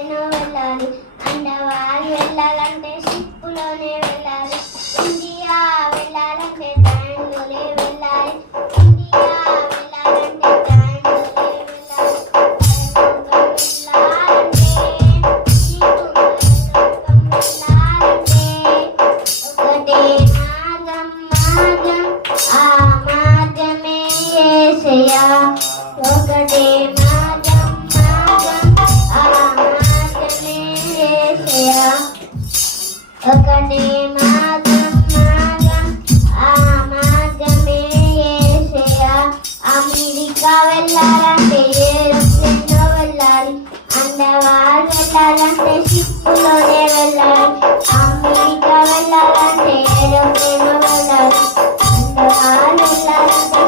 Aeroplane వెళ్ళాలి, అండవారు వెళ్ళాలంటే షిప్పులోనే వెళ్ళాలి, ఇండియా వెళ్ళాలంటే ట్యాంకులే వెళ్ళాలి, ఇండియా వెళ్ళాలంటే ట్యాంకులే వెళ్ళాలి, వెళ్ళాలంటే వెళ్ళాలంటే ఒకటే మార్గం మార్గం ఆ మార్గమే యేసయ్యా, ఒకటే మార్గం మార్గం ఆ మార్గమే యేసయ్యా, ఒకటే మార్గం మార్గం ఆ మార్గమే యేసయ్యా. అమెరికా వెళ్ళాలంటే ఏరోప్లేన్లో వెళ్ళాలి, అండవారు వెళ్ళాలంటే షిప్పులోనే వెళ్ళాలి, అమెరికా వెళ్ళాలంటే ఏరోప్లేన్లో వెళ్ళాలి, అండవారు వెళ్ళాలంటే